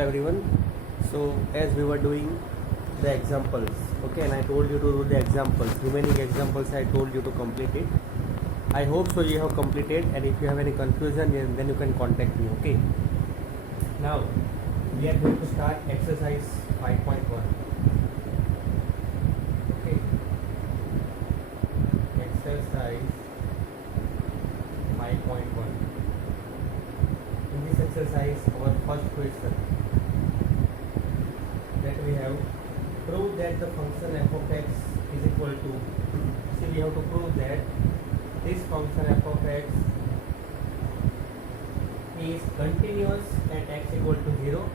everyone. So as we were doing the examples, okay, and I told you to do the examples, remaining examples I told you to complete it. I hope so you have completed, and if you have any confusion then you can contact me. Okay, now we are going to start exercise 5.1. okay, exercise 5.1. In this exercise, our first question that we have, prove that the function f of x is equal to, see we have to prove that this function f of x is continuous at x equal to 0,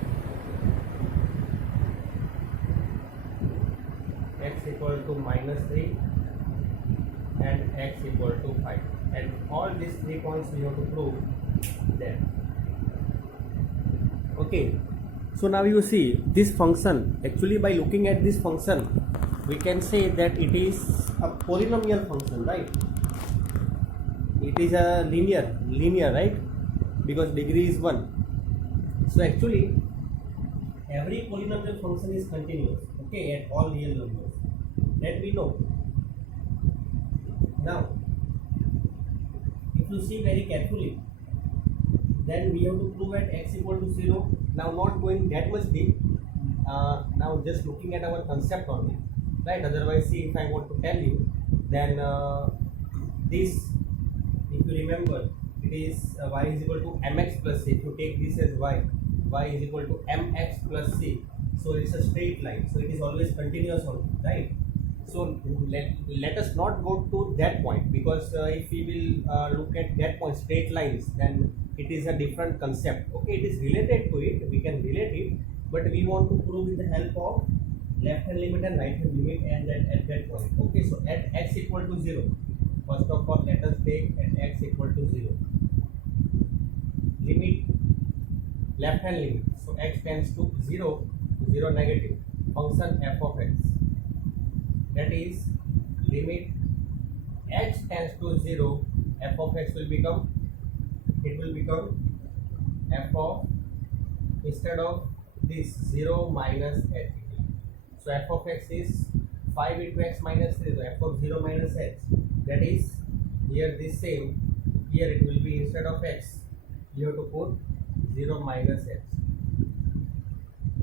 x equal to -3 and x equal to 5, and all these 3 points we have to prove that. Okay, so now you see this function, actually by looking at this function we can say that it is a polynomial function, right? It is a linear, right? Because degree is 1. So actually every polynomial function is continuous, okay, at all real numbers, that we know. Now if you see very carefully, then we have to prove at x equal to 0. Now not going that much deep, now just looking at our concept only, right? Otherwise, see, if I want to tell you, then this, if you remember, it is y is equal to mx plus c. If you take this as y is equal to mx plus c, so it's a straight line, so it is always continuous only, right? So let us not go to that point, because if we will look at that point, straight lines, then it is a different concept. Okay, it is related to it, we can relate it, but we want to prove with the help of left hand limit and right hand limit, and then at that point. Okay, so at x equal to 0, first of all let us take at x equal to 0, limit, left hand limit, so x tends to 0, negative, function f of x, that is limit x tends to 0, f of x will become, it will become f of, instead of this 0 minus h. So f of x is 5 into x minus 3, so f of 0 minus h, that is here this same, here it will be, instead of x you have to put 0 minus h,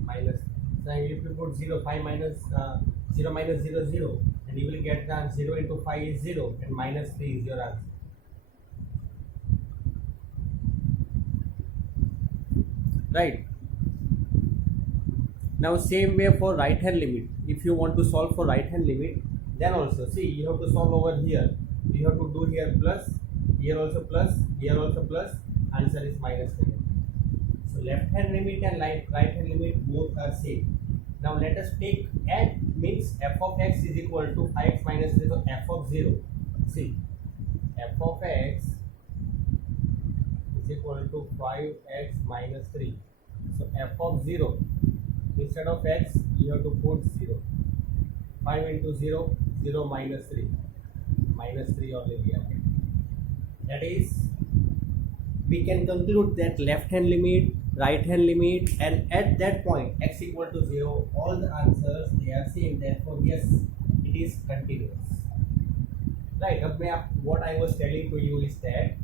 minus, so if you put 0, 5 minus 0 minus 0, 0, and you will get that 0 into 5 is 0 and minus 3 is your answer. Right. Now same way for right hand limit. If you want to solve for right hand limit, then also see you have to solve over here. You have to do here plus, here also plus, here also plus, answer is -3. So left hand limit and right hand limit both are same. Now let us take at, means f of x is equal to 5x minus 3, so f of 0. See, f of x is equal to 5x minus 3. So f of 0, instead of x you have to put 0. 5 into 0, 0 minus 3. Minus 3 already here. That is, we can conclude that left hand limit, right hand limit, and at that point x equal to 0, all the answers they are same, therefore yes, it is continuous. Right, what I was telling to you is that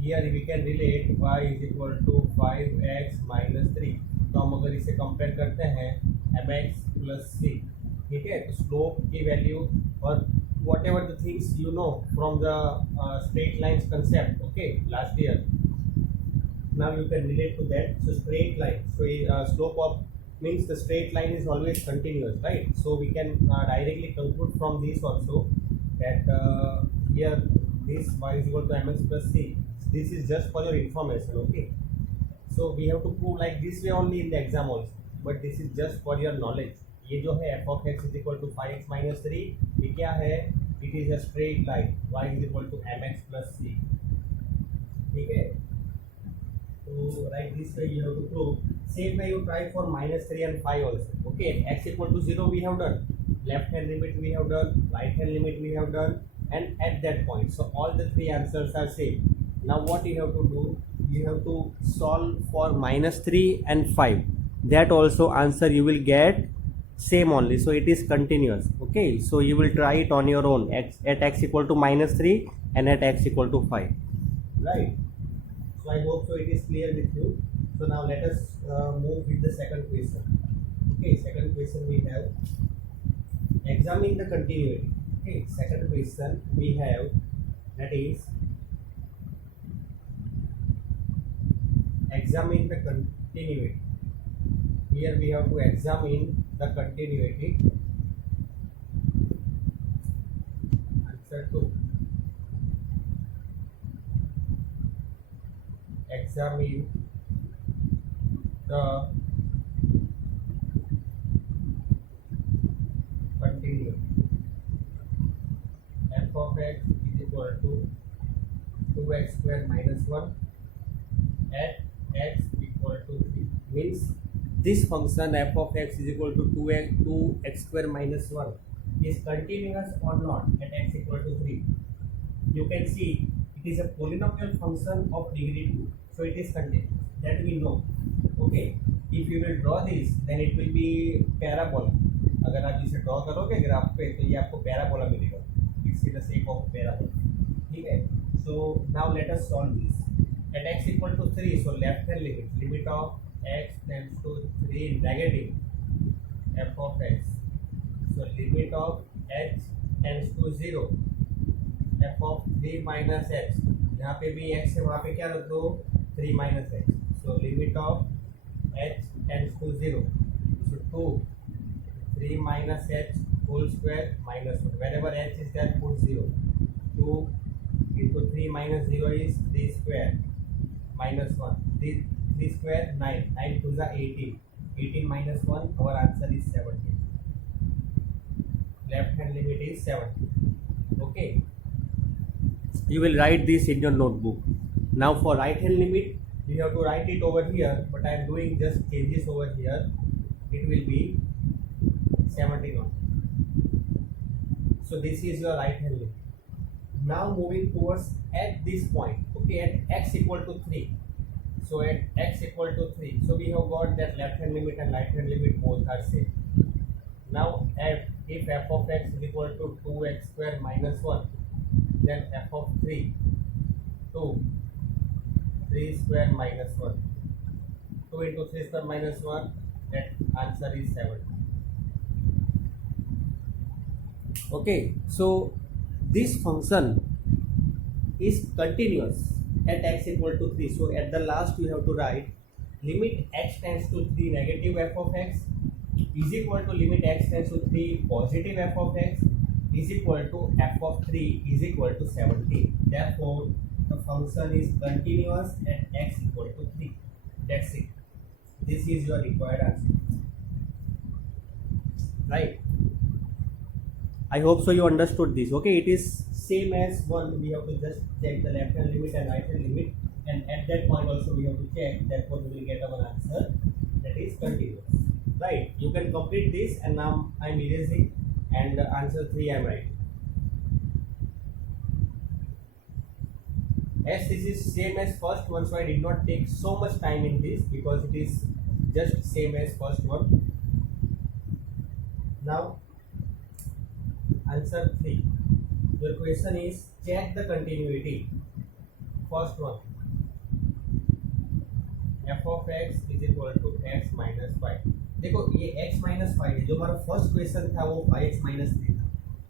here we can relate y is equal to 5x minus 3. तो हम अगर इसे compare करते हैं mx plus c, ठीक है, तो slope की वैल्यू और whatever the things you know from the straight lines concept, okay, last year, now you can relate to that. So straight line, so slope of means the straight line is always continuous, right? So we can directly conclude from this also that here this y is equal to mx plus c. This is just for your information, okay? So we have to prove like this way only in the exam also, but this is just for your knowledge. ये जो है f of x is equal to 5x minus 3, ये क्या है? It is a straight line. Y is equal to mx plus c. ठीक है? So right this way you have to prove. Same way you try for -3 and 5 also. Okay, x equal to 0 we have done. Left hand limit we have done. Right hand limit we have done. And at that point, so all the 3 answers are same. Now what you have to do? You have to solve for -3 and 5. that also answer you will get same only. So it is continuous. Okay, so you will try it on your own at x equal to -3 and at x equal to 5, right? So I hope so it is clear with you. So now let us move with the second question. Okay, second question we have examine the continuity. Okay, second question we have, that is examine the continuity. Here we have to examine the continuity. Answer 2. Examine the continuity. F of x is equal to 2x square minus 1 at x equal to 3. Means this function f of x is equal to 2x square minus 1 is continuous or not at x equal to 3. You can see it is a polynomial function of degree 2. So it is continuous. That we know. Okay. If you will draw this, then it will be parabola. अगर आप इसे draw करोगे graph पे तो ये आपको parabola मिलेगा. It's in the shape of parabola. ठीक है. So now let us solve this. At x equal to 3, so left hand limit of x tends to 3 negative f of x. So limit of x tends to 0 f of 3 minus x. यहाँ पे भी x है, वहाँ पे क्या रख दो 3 minus x. So limit of x tends to 0. So 2 3 minus h whole square minus 1. Wherever h is there, put 0. 2 into 3 minus 0 is 3 square minus 1. 3 square 9. 9 to the 18. 18 minus 1, our answer is 17. Left hand limit is 17. Okay. You will write this in your notebook. Now for right hand limit, you have to write it over here, but I am doing just changes over here. It will be 17 on. So this is your right hand limit. Now moving towards at this point, okay, at x equal to 3. So at x equal to 3, so we have got that left hand limit and right hand limit both are same. Now if f of x is equal to 2x square minus 1, then f of 3 square minus 1. 2 into 3 square minus 1, that answer is 7. Okay, so this function is continuous at x equal to 3. So at the last we have to write limit x tends to 3 negative f of x is equal to limit x tends to 3 positive f of x is equal to f of 3 is equal to 17. Therefore, the function is continuous at x equal to 3. That's it. This is your required answer. Right? I hope so you understood this. Okay, it is same as 1. We have to just check the left hand limit and right hand limit, and at that point also we have to check. Therefore, we will get our answer that is continuous. Right? You can complete this, and now I am erasing, and the answer 3 I am writing. As this is same as first one, so I did not take so much time in this because it is just same as first one. Now answer 3. Your question is check the continuity. First one, f of x is equal to x minus 5. देखो ये x minus 5 है, जो हमारा first question था वो 5x minus 3 था.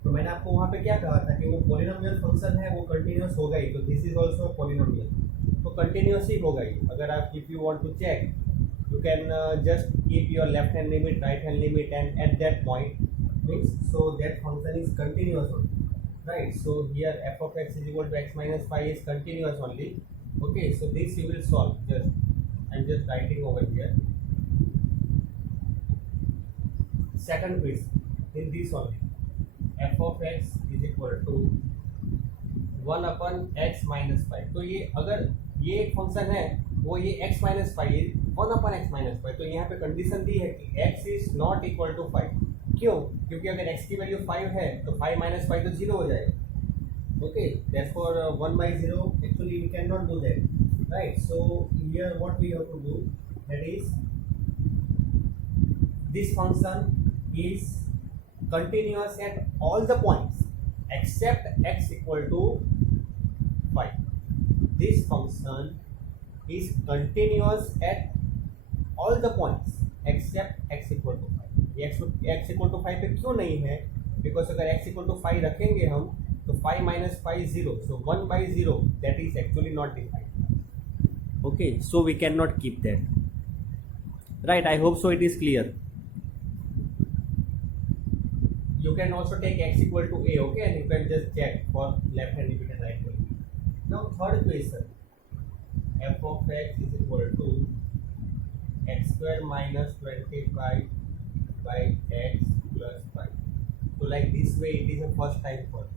तो मैंने आपको वहाँ पे क्या कहा था कि वो पॉलिनोमियल फंक्शन है, वो कंटिन्यूस होगा ही. तो दिस इज ऑल्सो पॉलिनोमियल, तो कंटिन्यूस ही होगा ही. अगर आप if you want to check, you can just keep your left hand limit, right hand limit, and at that point means so that function is continuous only, right? So here f of x is equal to x minus 5 is continuous only. Okay, so this you will solve. I'm just writing over here. Second question in this only, f of x is equal to 1 upon x minus 5. तो ये अगर ये एक function है, वो ये x minus 5 1 upon x minus 5, तो यहाँ पे कंडीशन दी है कि x is not equal to 5. क्यों? क्योंकि अगर x की वैल्यू 5 है तो 5 minus 5 तो 0 हो जाएगा. Okay, therefore 1 by 0 actually we cannot do that, right? So here what we have to do, that is this function is continuous at all the points except x equal to 5. This function is continuous at all the points except x equal to 5. ये x equal to 5 पे क्यों नहीं है? Because अगर x equal to 5 रखेंगे हम तो 5 minus 5 0, so 1 by 0, that is actually not defined. Okay, so we cannot keep that. Right, I hope so it is clear. You can also take x equal to a, okay, and you can just check for left hand limit and right hand limit. Now third question, f of x is equal to x square minus 25 by x plus 5. So like this way it is a first time for us.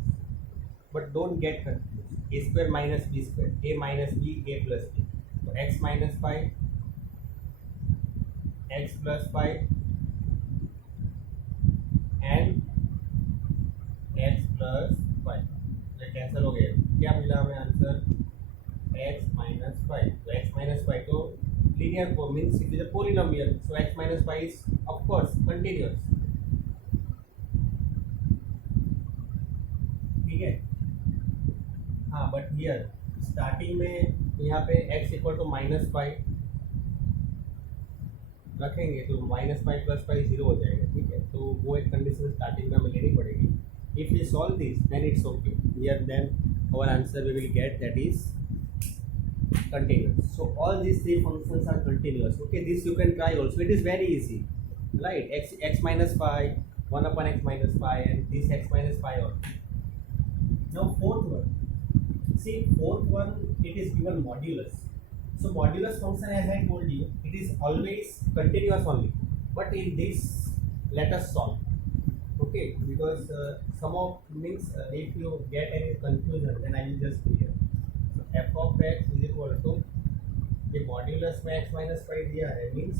But don't get confused. A square minus b square, a minus b, a plus b. So x minus 5, x plus 5 and x plus 5. ये cancel हो गया. क्या मिला हमें answer? x minus 5. So x minus 5 तो linear form means it is a polynomial. So x minus 5 is of course continuous. ठीक है. हाँ, बट हियर स्टार्टिंग में यहाँ पे x इक्वल टू -5 रखेंगे तो -5 + 5 0 हो जाएगा. ठीक है, तो वो एक कंडीशन स्टार्टिंग में हमें लेनी पड़ेगी. If we solve this then it's okay. Here then our answer we will get that is continuous. So all these three functions are continuous. Okay, this you can try also. It is very easy, right? X minus 5, 1 upon x minus 5, and this x minus 5 also. Now fourth one. See, fourth one, it is given modulus. So modulus function, as I told you, it is always continuous only. But in this, let us solve. Okay, because some of means if you get any confusion, then I will just clear. So f of x is equal to the modulus में x minus 5 दिया है, means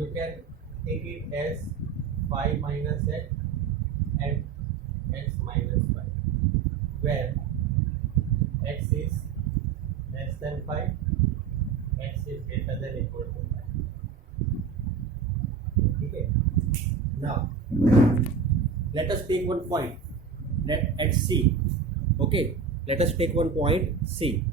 you can take it as 5 minus x and x minus 5, where x is less than 5, x is greater than equal to 5. Okay. Now let us take one point at C. Okay, let us take one point C.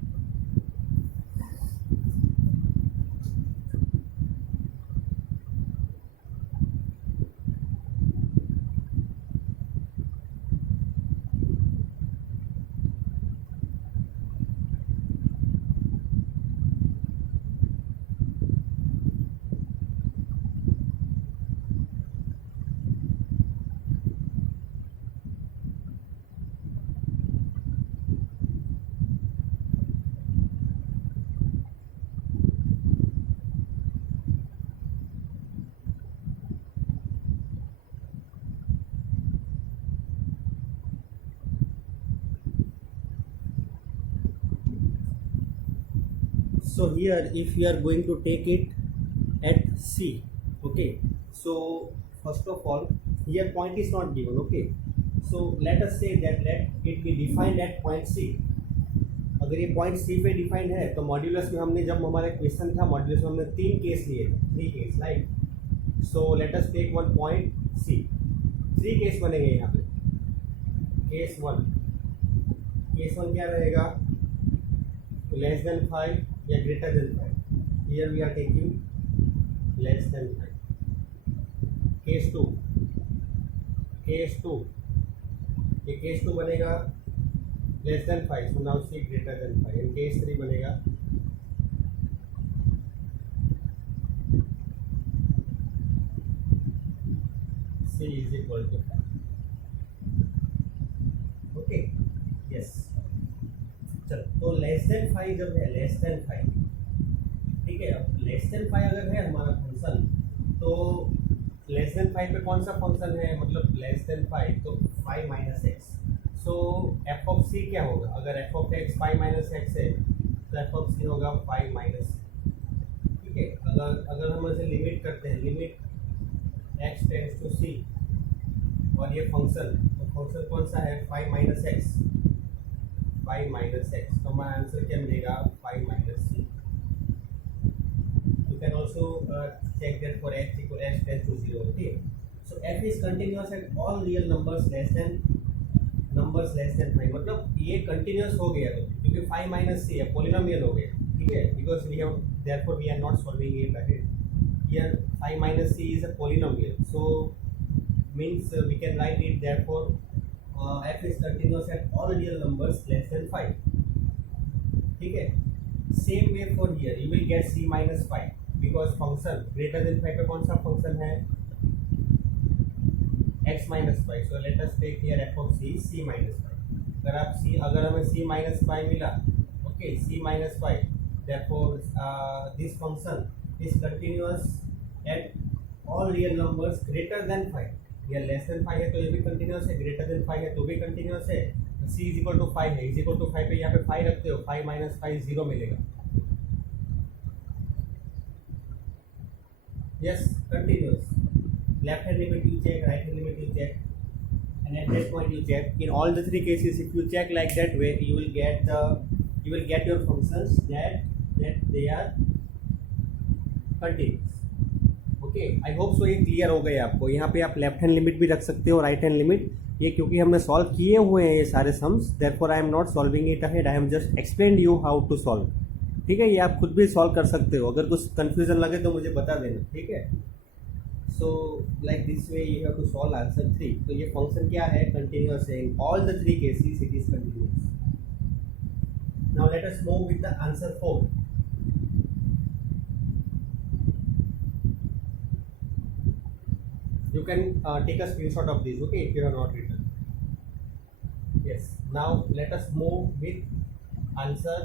So here if we are going to take it at C, okay, so first of all here point is not given. Okay, so let us say that let it be defined at point C. अगर ये point C पे defined है तो modulus में हमने जब हमारा question था मॉड्यूलस में हमने 3 केस लिए थे, 3 case, right. So let us take one point C. 3 case बनेंगे यहाँ पे. केस 1 क्या रहेगा? लेस देन 5 या greater than 5. Here we are taking less than 5. Case 2 ये केस 2 बनेगा less than 5, so now C greater than 5. And case 3 बनेगा C is equal to 5. Okay, yes. चलो, तो लेस देन 5 जब है, लेस देन 5, ठीक है. अब लेस देन 5 अगर है हमारा फंक्शन, तो लेस देन 5 पे कौन सा फंक्शन है, मतलब लेस देन 5 तो 5 minus X. So F of C क्या होगा? अगर F of X 5 minus X है तो एफ ऑफ सी होगा 5 माइनस. ठीक है, अगर हम ऐसे लिमिट करते हैं, लिमिट एक्स टेंड्स टू सी, और ये फंक्शन, तो फंक्शन कौन सा है? 5 माइनस एक्स. 5 माइनस एक्स, तो हमारा आंसर क्या मिलेगा? 5 minus C. You can also check that for x equal x tends to 0. Okay, so f is continuous at all real numbers less than 5. मतलब ये कंटिन्यूस हो गया तो क्योंकि 5 माइनस सी है पोलिनोमियल हो गया, ठीक है, because we have therefore we are not solving it ahead here 5 minus c is a polynomial, so means we can write it therefore f is continuous at all real numbers less than 5. ठीक है, same way for here you will get c minus 5 because function greater than 5 पे कौन सा function है x minus 5, so let us take here f of c c minus 5. अगर हमें c minus 5 मिला, okay, c minus 5, therefore this function is continuous at all real numbers greater than 5. या less than 5 है तो ये भी continuous है, greater than 5 है तो भी कंटिन्यूस है, c इज इक्वल टू 5 है, इज इक्वल टू 5 पे यहाँ पे 5 रखते हो, 5 माइनस 5 0 मिलेगा. Yes, continuous. Left hand limit you check, right hand limit you check, and at that point you check. In all the three cases, if you check like that way, you will get your functions that they are continuous. Okay, I hope so ये clear हो गया आपको. यहाँ पे आप left hand limit भी रख सकते हो, राइट हैंड लिमिट. ये क्योंकि हमने सॉल्व किए हुए हैं ये सारे sums, therefore I am not solving it ahead, I am just explain you how to solve. ठीक है, ये आप खुद भी सॉल्व कर सकते हो. अगर कुछ कंफ्यूजन लगे तो मुझे बता देना, ठीक है. So like this way you have to solve answer 3. तो ये फंक्शन क्या है, कंटिन्यूअस है. In all the 3 cases it is continuous. Now let us move with the answer 4. You can take a screenshot of this, okay, if you have not written. Yes, now let us move with answer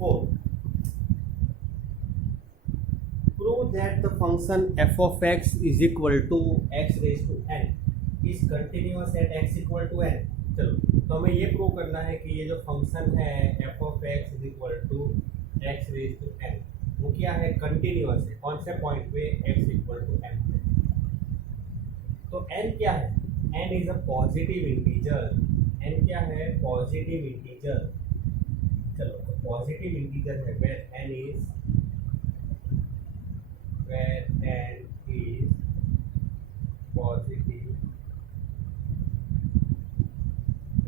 4. Prove that the function f of x is equal to x raised to n is continuous at x equal to n. चलो, तो हमें ये prove करना है कि ये जो function है f of x is equal to x raised to n, वो क्या है, कंटिन्यूअस है. कौन से पॉइंट पे, x इक्वल टू n. तो n क्या है, n is a positive integer. n क्या है, पॉजिटिव इंटीजर. चलो, तो पॉजिटिव इंटीजर है where n is positive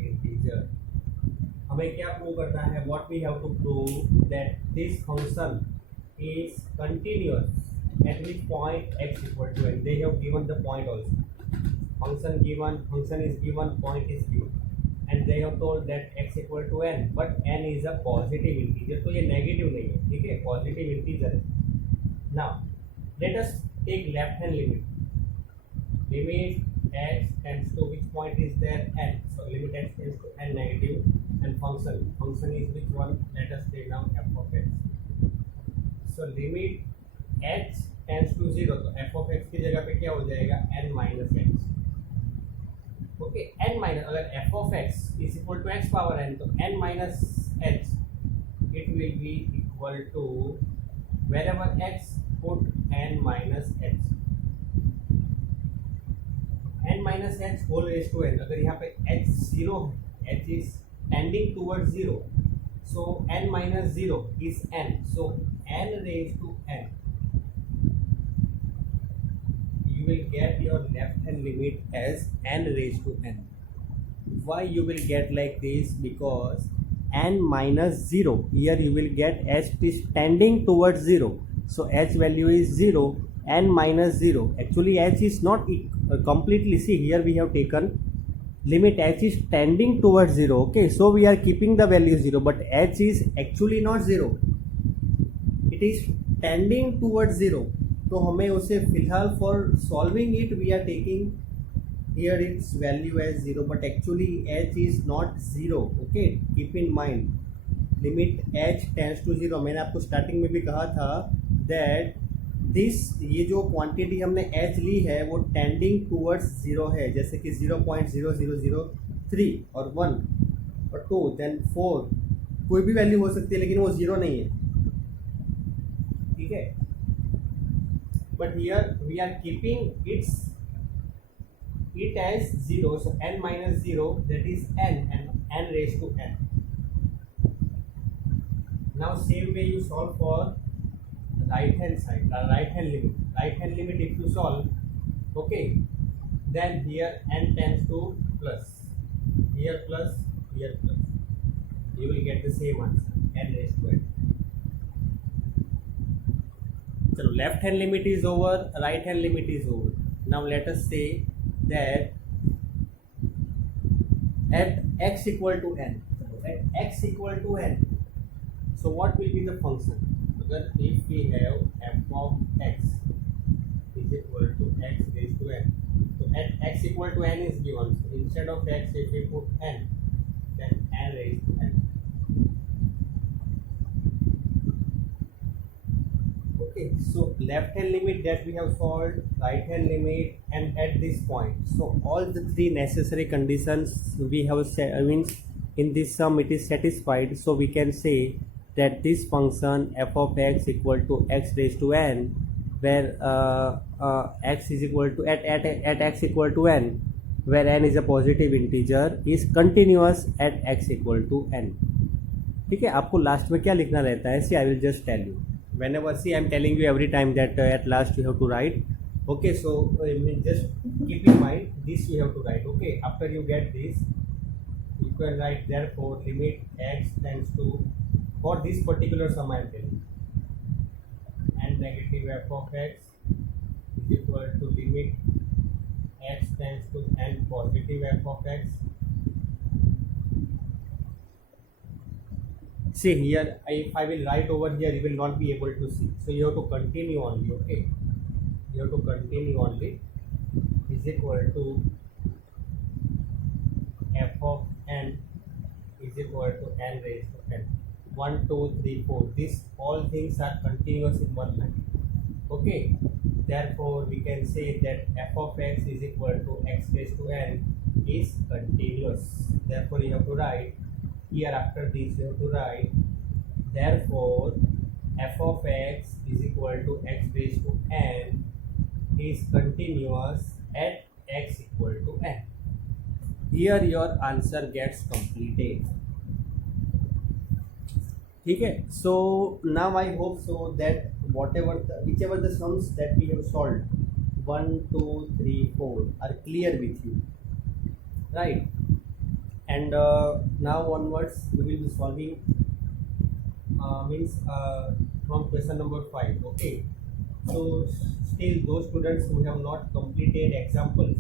integer. हमें क्या प्रूव करना है, what we have to prove that this function is continuous at which point x equal to n. They have given the point also. Function is given, point is given, and they have told that x equal to n, but n is a positive integer, तो ये negative नहीं है, ठीक है, positive integer है. Now let us take left hand limit. Limit x tends to which point is there, n. So limit x tends to n negative, and function is which one? Let us take now f of x. So limit h tends to 0, तो f of x की जगह पे क्या हो जाएगा, n minus x. Okay, n minus, अगर f of x is equal to x power n, तो n minus h it will be equal to wherever x put n minus h. n minus h whole raised to n. अगर यहाँ पे h 0 है, h is tending towards 0, so n minus 0 is n, so n raised to n. You will get your left hand limit as n raised to n. Why you will get like this? Because n minus 0, here you will get h is tending towards 0, so h value is 0, n minus 0. Actually h is not completely, see here we have taken limit h is tending towards 0, okay, so we are keeping the value 0, but h is actually not 0, it is tending towards 0. तो हमें उसे फिलहाल for solving it we are taking here its value as 0, but actually h is not 0, okay, keep in mind limit h tends to 0. मैंने आपको starting में भी कहा था that दिस, ये जो क्वांटिटी हमने h ली है वो टेंडिंग टूवर्ड्स 0 है, जैसे कि 0.0003 और 1 और 2 देन 4, कोई भी वैल्यू हो सकती है लेकिन वो 0 नहीं है, ठीक है. But here we are keeping it as 0, so n minus 0 that is n and n raised to n. Now same way you solve for right hand side, right hand limit. Right hand limit if you solve, okay, then here n tends to plus, here plus, here plus. You will get the same answer, n raised to n. So left hand limit is over, right hand limit is over. Now let us say that at x equal to n, at x equal to n, so what will be the function? Because if we have f of x is equal to x raised to n, so at x equal to n is given, so instead of x if we put n, then n raised to n. Okay, so left hand limit that we have solved, right hand limit, and at this point, so all the three necessary conditions we have set, means in this sum it is satisfied, so we can say that this function f of x equal to x raised to n, where x is equal to at x equal to n, where n is a positive integer, is continuous at x equal to n. ठीक है, आपको last में क्या लिखना रहता है? See I will just tell you whenever, see I'm telling you every time that at last you have to write, okay, so just keep in mind this you have to write, okay, after you get this you can write therefore limit x tends to, for this particular sum I am telling, and negative f of x is equal to limit x tends to n positive f of x. See here, if I will write over here, you will not be able to see. So you have to continue only, okay? You have to continue only is equal to f of n is equal to n raised to n. 1, 2, 3, 4. These all things are continuous in one line. Okay? Therefore, we can say that f of x is equal to x raised to n is continuous. Therefore, you have to write here after this you have to write therefore f of x is equal to x raised to n is continuous at x equal to n. Here your answer gets completed. Okay, so now I hope so that whichever the sums that we have solved 1, 2, 3, 4 are clear with you, right? And now onwards we will be solving from question number 5. Okay, so still those students who have not completed examples,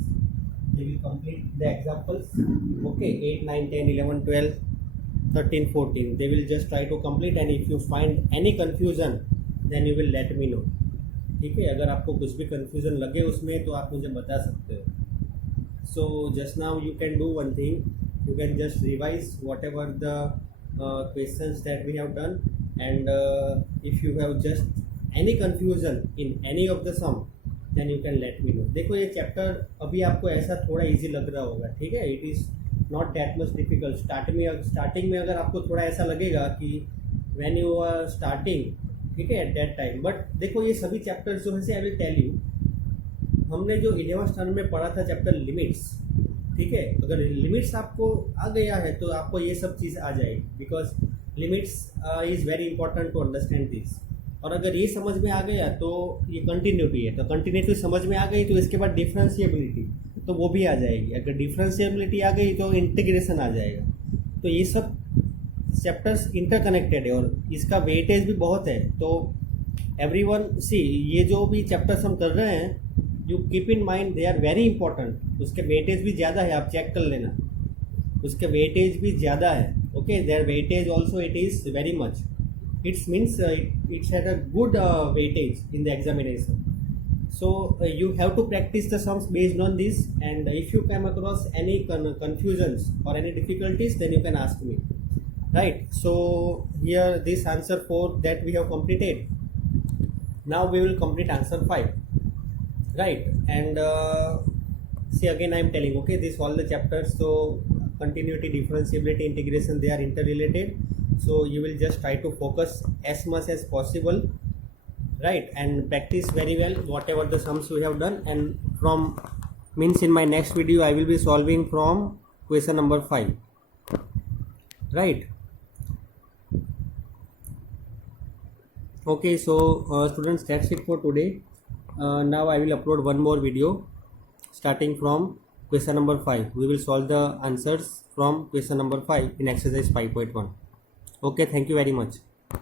they will complete the examples. Okay, 8, 9, 10, 11, 12, 13, 14, they will just try to complete, and if you find any confusion then you will let me know. ठीक है, अगर आपको कुछ भी confusion लगे उसमें तो आप मुझे बता सकते हो. So just now you can do one thing, you can just revise whatever the questions that we have done, and if you have just any confusion in any of the sum then you can let me know. देखो ये chapter अभी आपको ऐसा थोड़ा easy लग रहा होगा, ठीक है, it is not that much difficult. Starting में अगर आपको थोड़ा ऐसा लगेगा कि व्हेन यू आर स्टार्टिंग, ठीक है, एट दैट टाइम, बट देखो ये सभी चैप्टर्स जो है से आई विल टेल यू, हमने जो 11th स्टैंडर्ड में पढ़ा था चैप्टर लिमिट्स, ठीक है, अगर लिमिट्स आपको आ गया है तो आपको ये सब चीज़ आ जाएगी, because limits is very important to understand this. और अगर ये समझ में आ गया तो ये कंटिन्यूटी है, तो कंटिन्यूटी समझ में आ गई तो इसके बाद डिफ्रेंशिएबिलिटी तो वो भी आ जाएगी. अगर डिफ्रेंशिएबिलिटी आ गई तो इंटीग्रेशन आ जाएगा. तो ये सब चैप्टर्स इंटरकनेक्टेड है और इसका वेटेज भी बहुत है. तो एवरीवन सी, ये जो भी चैप्टर्स हम कर रहे हैं, you keep in mind they are very important. उसके वेटेज भी ज़्यादा है, आप चेक कर लेना, उसके वेटेज भी ज़्यादा है. Okay, their weightage also it is very much. It means it had a good weightage in the examination. So you have to practice the sums based on this, and if you come across any confusions or any difficulties, then you can ask me, right? So here this answer 4 that we have completed. Now we will complete answer 5, right? And see, again I am telling, okay, this all the chapters, so continuity, differentiability, integration, they are interrelated. So you will just try to focus as much as possible, right, and practice very well whatever the sums we have done. And from means in my next video I will be solving from question number 5, right? Okay, so students, that's it for today. Now I will upload one more video starting from question number 5. We will solve the answers from question number 5 in exercise 5.1. Okay, thank you very much.